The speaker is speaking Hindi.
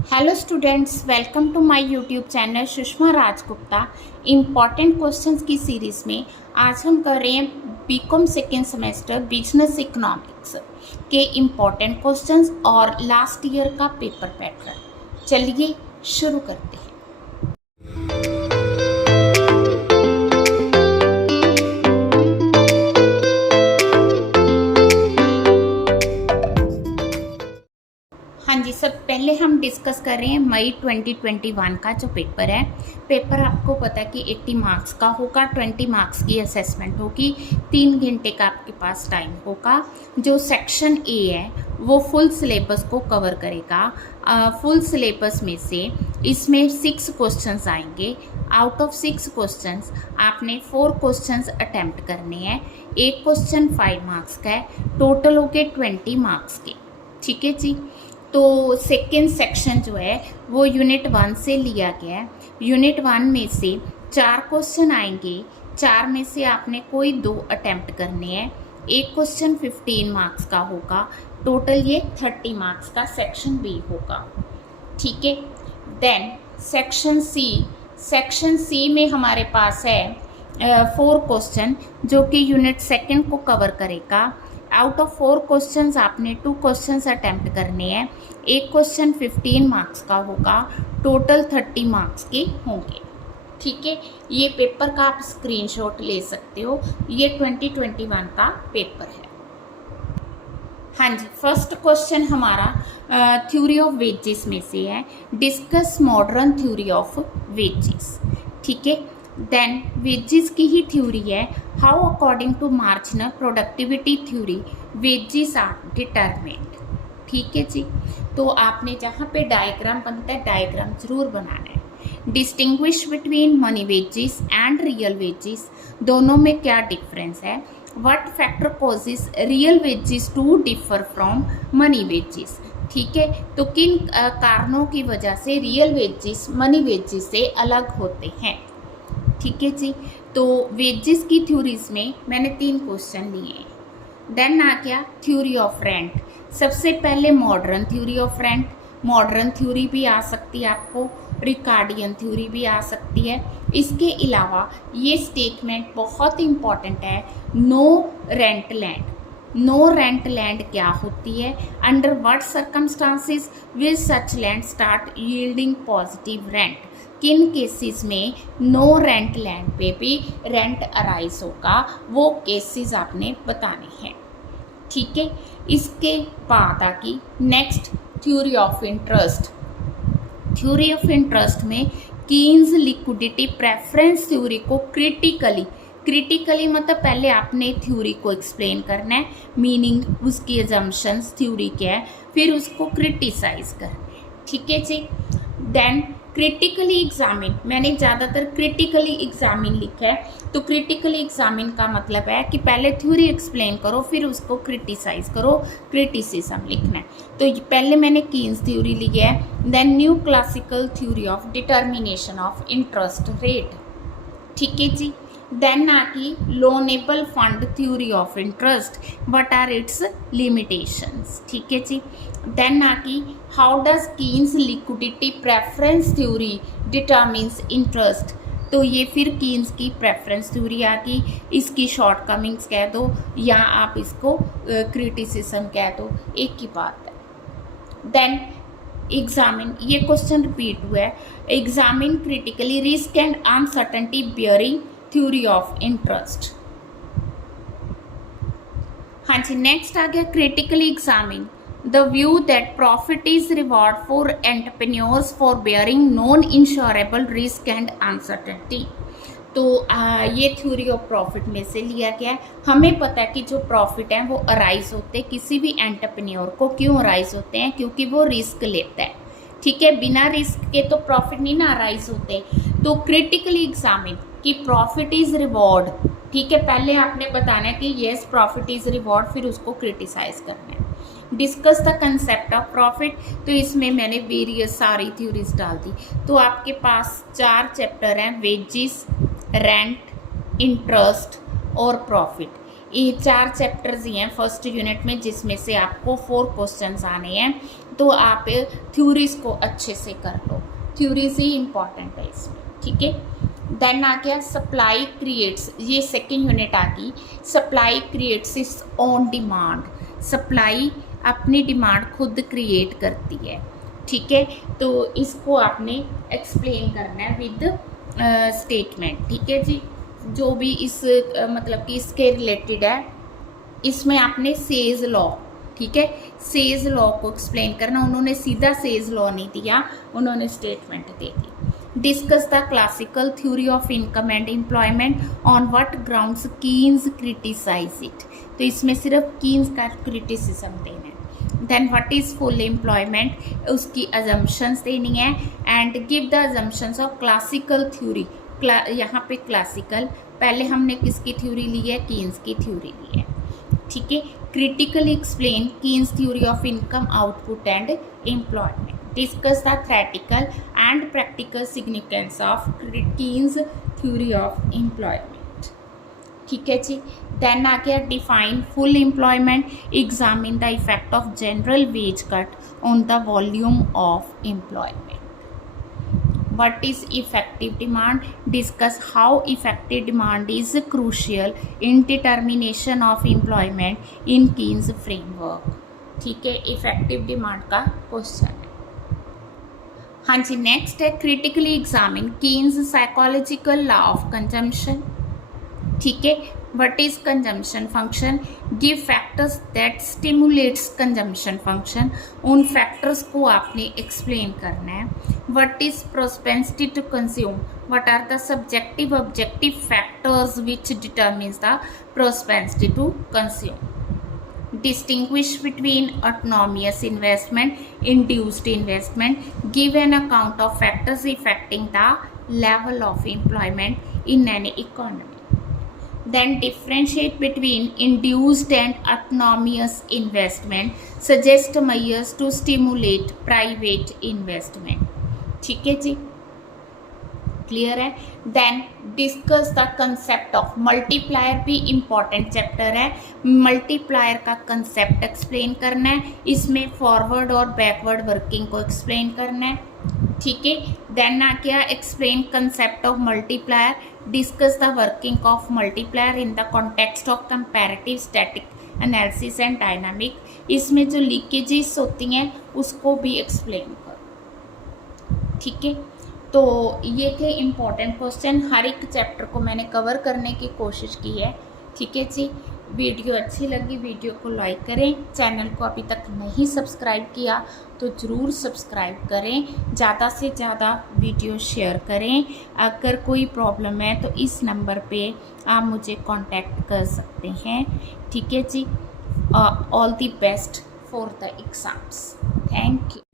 Hello students, welcome to my YouTube channel Sushma Rajgupta. Important questions की सीरीज़ में आज हम कर रहे हैं BCom second semester business economics के इम्पॉर्टेंट क्वेश्चंस और लास्ट ईयर का पेपर पैटर्न। चलिए शुरू करते हैं। हाँ जी, सब पहले हम डिस्कस कर रहे हैं मई 2021 का जो पेपर है। पेपर आपको पता है कि 80 मार्क्स का होगा, 20 मार्क्स की असेसमेंट होगी, 3 घंटे का आपके पास टाइम होगा। जो सेक्शन ए है वो फुल सिलेबस को कवर करेगा। फुल सिलेबस में से इसमें 6 क्वेश्चंस आएंगे। आउट ऑफ 6 क्वेश्चंस आपने 4 क्वेश्चंस अटैम्प्ट करने हैं। एक क्वेश्चन 5 मार्क्स का है, टोटल हो गए 20 मार्क्स के। ठीक है जी। तो सेकेंड सेक्शन जो है वो यूनिट 1 से लिया गया है। यूनिट 1 में से 4 क्वेश्चन आएंगे, 4 में से आपने कोई 2 अटैम्प्ट करने हैं। एक क्वेश्चन 15 मार्क्स का होगा, टोटल ये 30 मार्क्स का सेक्शन बी होगा। ठीक है। देन सेक्शन सी में हमारे पास है 4 क्वेश्चन जो कि यूनिट सेकेंड को कवर करेगा। आउट ऑफ 4 क्वेश्चंस आपने 2 क्वेश्चंस अटैम्प्ट करने हैं। एक क्वेश्चन 15 मार्क्स का होगा, टोटल 30 मार्क्स के होंगे। ठीक है। ये पेपर का आप स्क्रीनशॉट ले सकते हो। ये 2021 का पेपर है। हाँ जी, फर्स्ट क्वेश्चन हमारा थ्योरी ऑफ वेजेस में से है। Discuss modern theory of wages. ठीक है। देन वेजेस की ही थ्योरी है। How according to marginal productivity theory wages are determined. ठीक है जी। तो आपने जहाँ पे डायग्राम बनता है डायग्राम जरूर बनाना है। Distinguish between money wages and real wages, दोनों में क्या डिफरेंस है। What factor causes real wages to differ from money wages. ठीक है। तो किन कारणों की वजह से रियल वेजेस मनी वेजेस से अलग होते हैं। ठीक है जी। तो वेजेस की थ्योरीज में मैंने 3 क्वेश्चन लिए हैं। देन आ गया थ्योरी ऑफ रेंट। सबसे पहले modern theory of rent. Modern theory भी आ सकती है आपको, रिकार्डियन थ्योरी भी आ सकती है। इसके अलावा ये स्टेटमेंट बहुत इंपॉर्टेंट है, no rent land. No rent land क्या होती है, under what circumstances will such land start yielding positive rent. किन केसेस में नो रेंट लैंड पे भी रेंट अराइज होगा, वो केसेस आपने बताने हैं। ठीक है। इसके बाद आकी next theory of interest. Theory of interest में कीन्स लिक्विडिटी प्रेफरेंस थ्योरी को क्रिटिकली मतलब पहले आपने थ्योरी को एक्सप्लेन करना है, मीनिंग उसकी अजम्पशंस थ्योरी क्या है, फिर उसको क्रिटिसाइज करना है। ठीक है जी। देन क्रिटिकली एग्जामिन, मैंने ज़्यादातर क्रिटिकली एग्जामिन लिखा है। तो क्रिटिकली एग्जामिन का मतलब है कि पहले थ्योरी एक्सप्लेन करो फिर उसको क्रिटिसाइज करो, क्रिटिसिज्म लिखना है। तो पहले मैंने कीन्स थ्योरी लिखी है। Then new classical theory of determination of interest rate. ठीक है जी। देन आती loanable fund theory of interest, what are its limitations. ठीक है जी। देन आती how does Keynes liquidity preference theory determines interest. तो ये फिर कीन्स की प्रेफरेंस थ्योरी आ गई। इसकी शॉर्टकमिंग्स कह दो या आप इसको क्रिटिसिज्म कह दो, एक ही बात है। देन एग्जामिन, ये क्वेश्चन रिपीट हुआ है। Examine critically risk and uncertainty bearing theory of interest. हाँ जी, नेक्स्ट आ गया critically examine the view that profit is reward for entrepreneurs for bearing non insurable risk and uncertainty. तो ये थ्योरी ऑफ प्रॉफिट में से लिया गया है। हमें पता है कि जो प्रॉफिट है वो अराइज होते हैं किसी भी एंटरप्रेन्योर को। क्यों अराइज होते हैं? क्योंकि वो रिस्क लेता है। ठीक है। बिना रिस्क के तो प्रॉफिट नहीं ना अराइज होते। तो क्रिटिकली एग्जामिन कि प्रॉफिट इज रिवॉर्ड। ठीक है। पहले आपने बताना है कि येस प्रॉफिट इज रिवॉर्ड, फिर उसको क्रिटिसाइज करना है। Discuss the concept of profit. तो इसमें मैंने वेरियस सारी थ्योरीज डाल दी। तो आपके पास 4 चैप्टर हैं, वेजेस, रेंट, इंटरेस्ट और प्रॉफिट। ये 4 चैप्टर्स ही हैं फर्स्ट यूनिट में, जिसमें से आपको 4 क्वेश्चंस आने हैं। तो आप थ्योरीज को अच्छे से कर लो, थ्योरीज ही इम्पॉर्टेंट है इसमें, ठीक है। देन आ गया सप्लाई क्रिएट्स, ये सेकेंड यूनिट आ गई। Supply creates is on demand, supply अपनी डिमांड खुद क्रिएट करती है, ठीक है। तो इसको आपने एक्सप्लेन करना है विद स्टेटमेंट, ठीक है जी। जो भी इस मतलब कि इसके रिलेटेड है, इसमें आपने सेज लॉ, ठीक है, सेज लॉ को एक्सप्लेन करना। उन्होंने सीधा सेज लॉ नहीं दिया, उन्होंने स्टेटमेंट दे दी। Discuss the classical theory of income and employment on what grounds Keynes criticise it, तो इसमें सिर्फ कीन्स का क्रिटिसिज्म देना है। Then what is full employment, उसकी अजम्पशंस देनी है। And give the assumptions of classical theory, यहाँ पे क्लासिकल, पहले हमने किसकी थ्योरी ली है, कीन्स की थ्योरी ली है, ठीक है। Critically explain Keynes theory of income output and employment. Discuss the theoretical and practical significance of Keynes theory of employment, ठीक है जी। देन आ गया define full employment, examine the effect of general wage cut on the volume of employment. What is effective demand? Discuss how effective demand is crucial in determination of employment in Keynes framework, ठीक है। इफेक्टिव डिमांड का क्वेश्चन है। हाँ जी, नेक्स्ट है critically examine Keynes psychological law of consumption, ठीक है। What is consumption function, give factors that stimulates consumption function, उन फैक्टर्स को आपने एक्सप्लेन करना है। What is propensity to consume, what are the subjective objective factors which determines the propensity to consume. Distinguish between autonomous investment, induced investment, give an account of factors effecting the level of employment in an economy. Then differentiate between induced and autonomous investment, suggest measures to stimulate private investment, ठीक है जी, क्लियर है। Then discuss the concept of multiplier, भी इम्पॉर्टेंट चैप्टर है। मल्टीप्लायर का कंसेप्ट एक्सप्लेन करना है, इसमें फॉरवर्ड और बैकवर्ड वर्किंग को एक्सप्लेन करना है, ठीक है। देन आ गया explain concept of multiplier, discuss the working of multiplier in the context of comparative static analysis and dynamic, इसमें जो लीकेजेस होती हैं उसको भी एक्सप्लेन करो, ठीक है। तो ये थे इम्पॉर्टेंट क्वेश्चन, हर एक चैप्टर को मैंने कवर करने की कोशिश की है, ठीक है जी। वीडियो अच्छी लगी वीडियो को लाइक करें, चैनल को अभी तक नहीं सब्सक्राइब किया तो ज़रूर सब्सक्राइब करें, ज़्यादा से ज़्यादा वीडियो शेयर करें। अगर कोई प्रॉब्लम है तो इस नंबर पे आप मुझे कांटेक्ट कर सकते हैं, ठीक है जी। All the best for the exams, thank you.